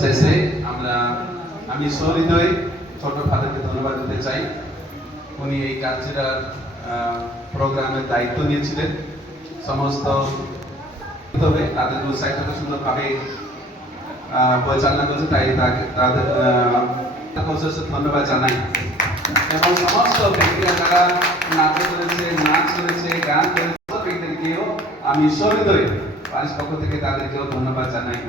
শেষে আমি সহৃদয় ছোট ফাদারকে ধন্যবাদ দিতে চাই। উনি এই কালচারাল প্রোগ্রামের দায়িত্ব নিয়েছিলেন, সমস্ত তাদের উৎসাহিতকে সুন্দরভাবে পরিচালনা করছে, তাই তাদের ধন্যবাদ জানাই। এবং সমস্ত ব্যক্তিরা যারা নাটক করেছে, নাচ করেছে, গান করেছে, ব্যক্তিদেরকেও আমি সহৃদয় পারিশ পক্ষ থেকে তাদেরকেও ধন্যবাদ জানাই।